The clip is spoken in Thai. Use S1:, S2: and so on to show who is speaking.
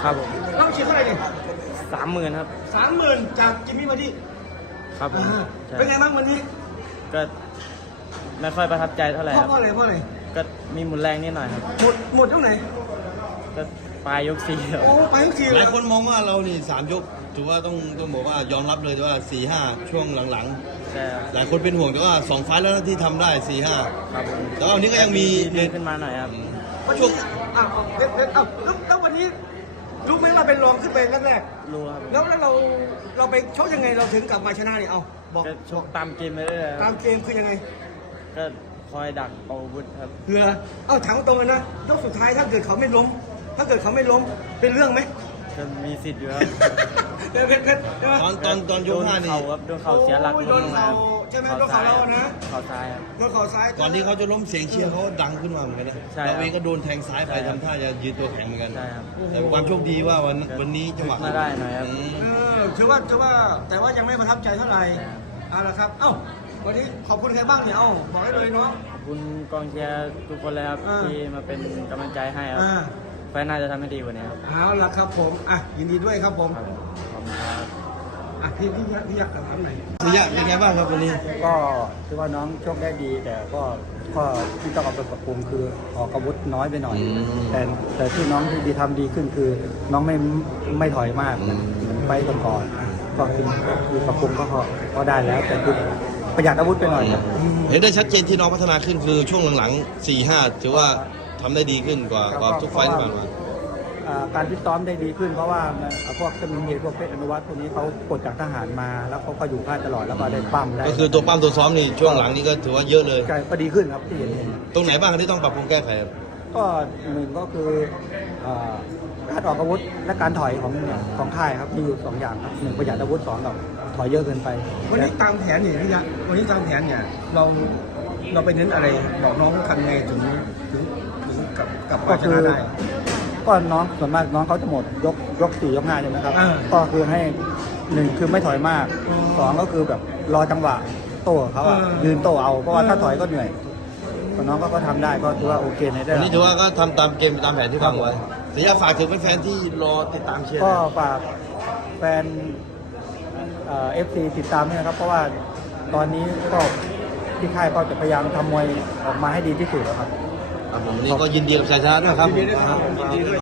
S1: ครับผม
S2: แล้วฉีดเท่าไหร่เนี่ย
S1: 30,000ครับ
S2: 30,000จากจิมมี่มาที่
S1: ครับผมใช่
S2: เป็นไงบ้างวันนี้
S1: ก็ไม่ค่อยประทับใจเท่าไหร่
S2: เพ
S1: ค
S2: ราะ
S1: รับ
S2: อะไรเพราะอะไร
S1: ก็มีหมุนแรงนิดหน่อยครับ
S2: หมดเท่าไหร่
S1: ก็ปลายยก4ครับ
S2: โอ้ไปทุกที
S3: ห
S2: เล
S3: ลาย ยคนมองว่าเรานี่3 ยกถือว่าต้องบอกว่ายอมรับเลยว่า 4-5 ช่วงหลัง
S1: ใช่ครับ
S3: ๆ หลายคนเป็นห่วงแต่ว่า2 ไฟล์แล้วที่ทำได้ 4-5
S1: ครับผม
S3: แต่ว่าวันนี้ก็ยังมี
S1: ดีขึ้นมาหน่อยครับ
S2: วันนี้อ้าวแล้ววันนี้รู้ไหมว่าเป็นรองขึ้นไปแรก
S1: รู้ครับ
S2: ๆแล้วเราไปชกยังไงเราถึงกลับมาชนะเนี่ยเอาบอก
S1: ก็ชกตามเกมไปเรื่อยๆค
S2: ตา
S1: รับ
S2: มเกมคือยังไง
S1: ก็คอยดักเอาอาวุธครับ
S2: เหรอเอาถามตรงกันนะยกสุดท้ายถ้าเกิดเขาไม่ล้ม เป็นเรื่องไหม
S1: ก็มีสิทธิ์อยู่ครับ
S2: ใช่ไหม
S3: ตอนยก 5 นี่
S1: เข่าครับโดนเข่าเสียหลัก
S2: โอ้ยโดนเข่าใช่ไหมโดนเข่าเรานะ
S1: เข่าซ้ายครับ
S2: โดนเข่าซ้าย
S3: ก่อนที่เขาจะล้มเสียงเชียร์เขาดังขึ้นมาเหมือนกันนะ
S1: ใช่ครับ
S3: เราเองก็โดนแทงซ้ายไป
S1: ใช่ครับ
S3: ทำท่าจะยืนตัวแข็งเหมือนกัน
S1: ใช่ครับ
S3: แต่ความโชคดีว่าวันนี้จังหวะ
S1: มาได้หน่อยครับ
S3: อืม
S2: ถือว่าแต่ว่ายังไม่ประทับใจเท่าไหร่
S1: ใช่ครับ
S2: เอาละครับเอ้าวันนี้ขอบคุณใครบ้างเนี่ยเอ้าบอกได้เลยเนาะ
S1: ขอบคุณกองเชียร์ทุกคนเลยครับ
S2: อ่า
S1: ที่มาเป็นกำลังใจให้ครับ
S2: อ่า
S1: ไฟล์หน่าจะทำให้ดีกว่านี้ครับ
S2: เอาละครับผมอ่ะยินดีด้วยครับผม
S1: ครับขอบคุณครับ
S2: อ่ะพี่อยากถามหน่อย
S3: ระยะเป็นไงบ้างครับวันนี้
S4: ก็ถือว่าน้องโชคได้ดี แต่ก็ที่ต้องเอาไปปรับปรุงคือออกอาวุธน้อยไปหน่อย แต่ที่น้องที่ทำดีขึ้นคือ น้องไม่ถอยมากไปก่อนๆก็คือปรับปรุงก็ได้แล้ว แต่คือประหยัดอาวุธไปหน่อยครับ
S3: เห็นได้ชัดเจนที่น้องพัฒนาขึ้นคือช่วงหลังๆ 4-5 ถือว่าทำได้ดีขึ้นกว่าทุกไฟล์ที่ผ่านมา
S4: การฟิตซ้อมได้ดีขึ้นเพราะว่าพวกสมิงเฮพวกเพชรอนุวัฒน์พวกนี้เขาปลดจากทหารมาแล้วเขาก็อยู่ค่ายตลอดแล้วก็ได้ปั้มได้
S3: ก็คือตัวปั้มตัวซ้อมนี่ช่วงหลังนี่ก็ถือว่าเยอะเลย
S4: ก็ดีขึ้นครับที่เห็น
S3: ตรงไหนบ้างที่ต้องปรับปรุงแก้ไขครับ
S4: ก็หนึ่งก็คือการออกอาวุธและการถอยของค่ายครับมีอยู่2 อย่างครับ1ประหยัดอาวุธ2แบบถอยเยอะเกินไป
S2: วันนี้ตามแผนเนี่ยพี่ยักษ์วันนี้ตามแผนเนี่ยเราไปเน้นอะไรบอกน้องทำไงถึงกลับมาชนะได้
S4: ก็น้องส่วนมากน้องเขาจะหมดยก4 ยก 5ใช่ไหมครับ
S2: อ่า
S4: ก็คือให้1คือไม่ถอยมาก
S2: อ๋อ
S4: 2ก็คือแบบรอจังหวะโต้เขาอะ
S2: เออ
S4: ยืนโต้เอาเพราะว่าถ้าถอยก็เหนื่อยแต่น้องก็ทำได้ก็ถือว่าโอเคในได้
S3: วันนี้ถือว่าก็ทำตามเกมตามแผนที่วางไว้เสียฝากถึงแฟนๆที่รอติดตามเชียร์
S4: ก็
S3: นะ
S4: ฝากแฟนFC ติดตามด้วยนะครับ เพราะว่าตอนนี้ก็ที่ค่ายก็จะพยายามทำมวยออกมาให้ดีที่สุดแล้วครับ
S3: ครับผมวันนี้ก็ยินดีกับชัยชนะด้วยครับ
S2: ยินดีด้วยครับยินดีด้วย